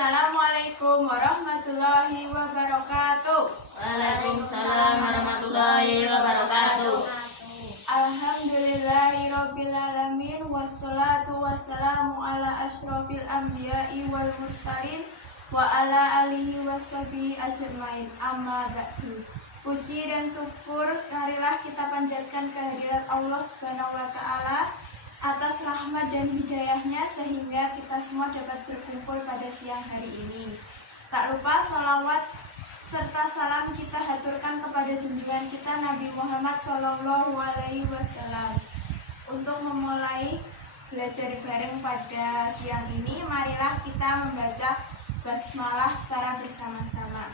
Assalamualaikum warahmatullahi wabarakatuh. Waalaikumsalam warahmatullahi wabarakatuh. Alhamdulillahirabbil alamin wassalatu wassalamu ala asyrofil anbiya'i wal mursalin wa ala alihi washabihi ajmain. Amma ba'du. Puji dan syukur marilah kita panjatkan kehadirat Allah Subhanahu wa taala atas rahmat dan hidayahnya sehingga kita semua dapat berkumpul pada siang hari ini. Tak lupa sholawat serta salam kita haturkan kepada junjungan kita Nabi Muhammad SAW. Untuk memulai belajar bareng pada siang ini, marilah kita membaca basmalah secara bersama-sama.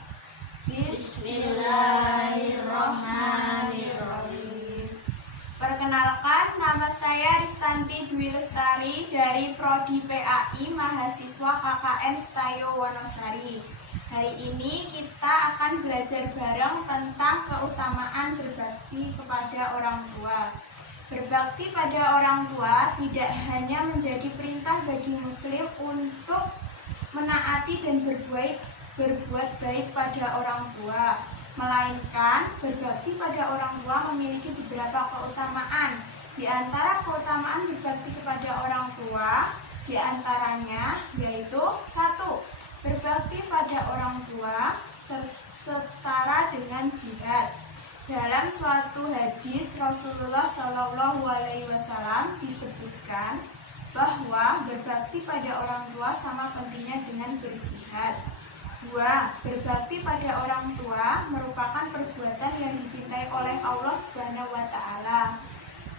Bismillahirrahmanirrahim. Perkenalkan, nama saya Ristanti Dwi Lestari dari Prodi PAI Mahasiswa KKN Setayo Wonosari. Hari ini kita akan belajar bareng tentang keutamaan berbakti kepada orang tua. Berbakti pada orang tua tidak hanya menjadi perintah bagi muslim untuk menaati dan berbuat baik pada orang tua, melainkan berbakti pada orang tua memiliki beberapa keutamaan. Di antara keutamaan berbakti kepada orang tua, di antaranya yaitu 1. Berbakti pada orang tua setara dengan jihad. Dalam suatu hadis Rasulullah SAW disebutkan bahwa berbakti pada orang tua sama pentingnya dengan berjihad. 2. Berbakti pada orang tua merupakan perbuatan yang dicintai oleh Allah Subhanahu wa taala.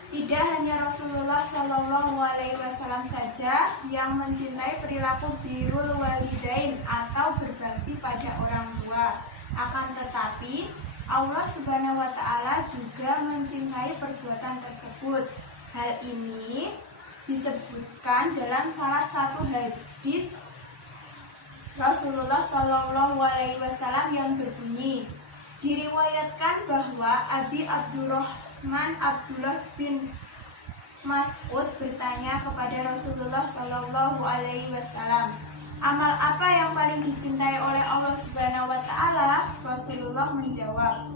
Tidak hanya Rasulullah SAW saja yang mencintai perilaku birrul walidain atau berbakti pada orang tua. Akan tetapi Allah Subhanahu wa taala juga mencintai perbuatan tersebut. Hal ini disebutkan dalam salah satu hadis Rasulullah SAW yang berbunyi, diriwayatkan bahwa Abi Abdurrahman Abdullah bin Mas'ud bertanya kepada Rasulullah SAW, amal apa yang paling dicintai oleh Allah Subhanahu wa taala? Rasulullah menjawab,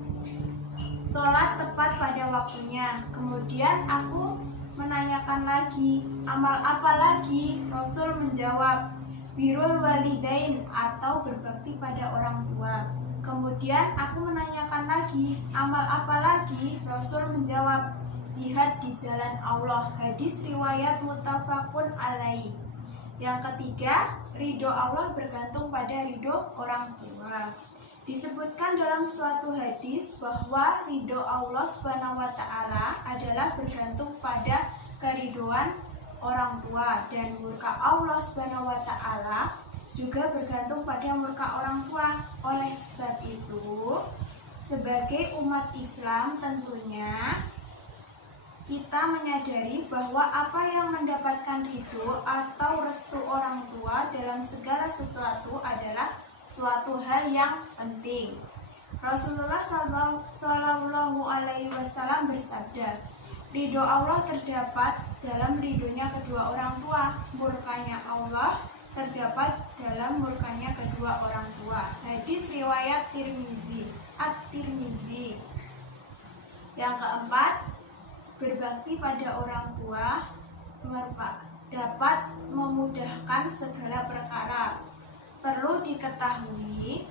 sholat tepat pada waktunya. Kemudian aku menanyakan lagi, amal apa lagi? Rasul menjawab, birrul walidain atau berbakti pada orang tua. Kemudian aku menanyakan lagi, amal apa lagi? Rasul menjawab, jihad di jalan Allah. Hadis riwayat muttafaqun alaih. Yang ketiga, ridho Allah bergantung pada ridho orang tua. Disebutkan dalam suatu hadis bahwa ridho Allah Subhanahu wa taala adalah bergantung pada keridhoan orang tua, dan murka Allah Subhanahu wa taala juga bergantung pada murka orang tua. Oleh sebab itu, sebagai umat Islam tentunya kita menyadari bahwa apa yang mendapatkan ridho atau restu orang tua dalam segala sesuatu adalah suatu hal yang penting. Rasulullah SAW bersabda, ridho Allah terdapat dalam ridhonya kedua orang tua, murkanya Allah terdapat dalam murkanya kedua orang tua. Hadis riwayat At-Tirmizi. Yang keempat, berbakti pada orang tua dapat memudahkan segala perkara. Perlu diketahui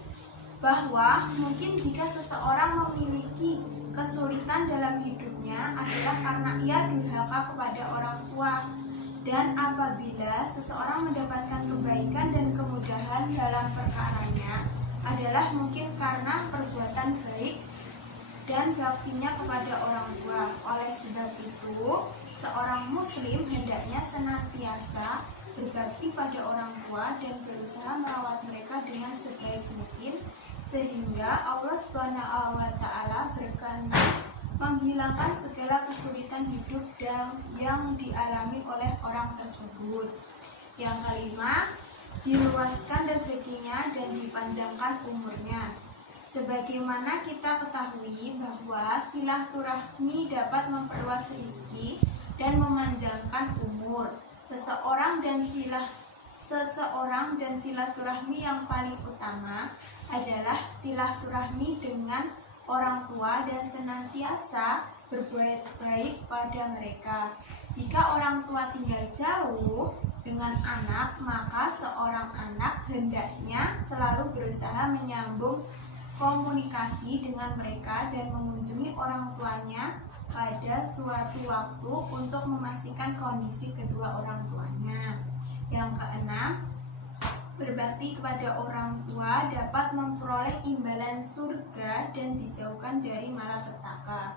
bahwa mungkin jika seseorang memiliki kesulitan dalam hidupnya adalah karena ia durhaka kepada orang tua, dan apabila seseorang mendapatkan kebaikan dan kemudahan dalam perkaranya adalah mungkin karena perbuatan baik dan baktinya kepada orang tua. Oleh sebab itu, seorang muslim hendaknya senantiasa berbakti pada orang tua dan berusaha merawat mereka dengan sebaik mungkin, sehingga Allah Subhanahu wa taala berkehendak menghilangkan segala kesulitan hidup yang dialami oleh orang tersebut. Yang kelima, diluaskan rezekinya dan dipanjangkan umurnya. Sebagaimana kita ketahui bahwa silaturahmi dapat memperluas rezeki dan memanjangkan umur seseorang, dan seseorang dan silaturahmi yang paling utama adalah silaturahmi dengan orang tua dan senantiasa berbuat baik pada mereka. Jika orang tua tinggal jauh dengan anak, maka seorang anak hendaknya selalu berusaha menyambung komunikasi dengan mereka dan mengunjungi orang tuanya pada suatu waktu untuk memastikan kondisi kedua orang tuanya. Yang keenam, berbakti kepada orang tua dapat memperoleh imbalan surga dan dijauhkan dari malapetaka.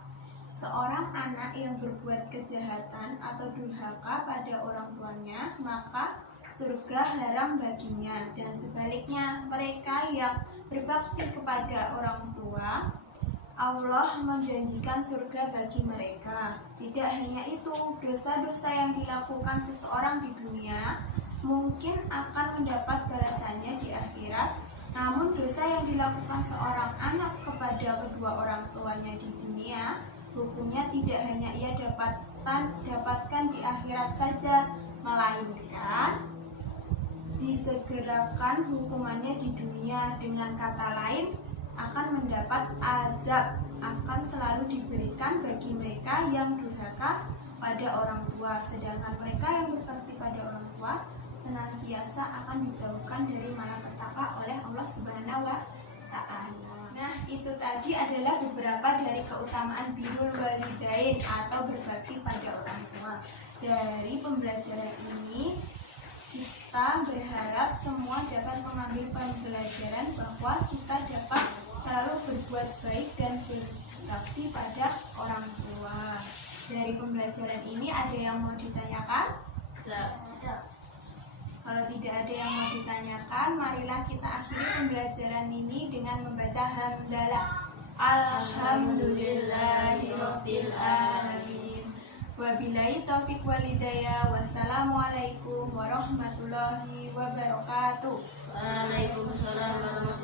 Seorang anak yang berbuat kejahatan atau durhaka pada orang tuanya, maka surga haram baginya. Dan sebaliknya, mereka yang berbakti kepada orang tua, Allah menjanjikan surga bagi mereka. Tidak hanya itu, dosa-dosa yang dilakukan seseorang di dunia mungkin akan mendapat balasannya di akhirat. Namun dosa yang dilakukan seorang anak kepada kedua orang tuanya di dunia, hukumnya tidak hanya ia dapatkan di akhirat saja, melainkan disegerakan hukumannya di dunia. Dengan kata lain, akan mendapat azab, akan selalu diberikan bagi mereka yang durhaka pada orang tua. Sedangkan mereka yang berbakti pada orang tua senantiasa akan dijauhkan dari malapetaka oleh Allah Subhanahu wa Ta'ala. Nah, itu tadi adalah beberapa dari keutamaan birrul walidain atau berbakti pada orang tua. Dari pembelajaran ini, kita berharap semua dapat mengambil pembelajaran bahwa kita dapat selalu berbuat baik dan berbakti pada orang tua. Dari pembelajaran ini ada yang mau ditanyakan? Tidak. Kalau tidak ada yang mau ditanyakan, marilah kita akhiri pembelajaran ini dengan membaca hamdalah. Alhamdulillahirabbil alamin. Wabillahi taufiq wal hidayah. Wassalamualaikum warahmatullahi wabarakatuh. Waalaikumsalam warahmatullahi wabarakatuh.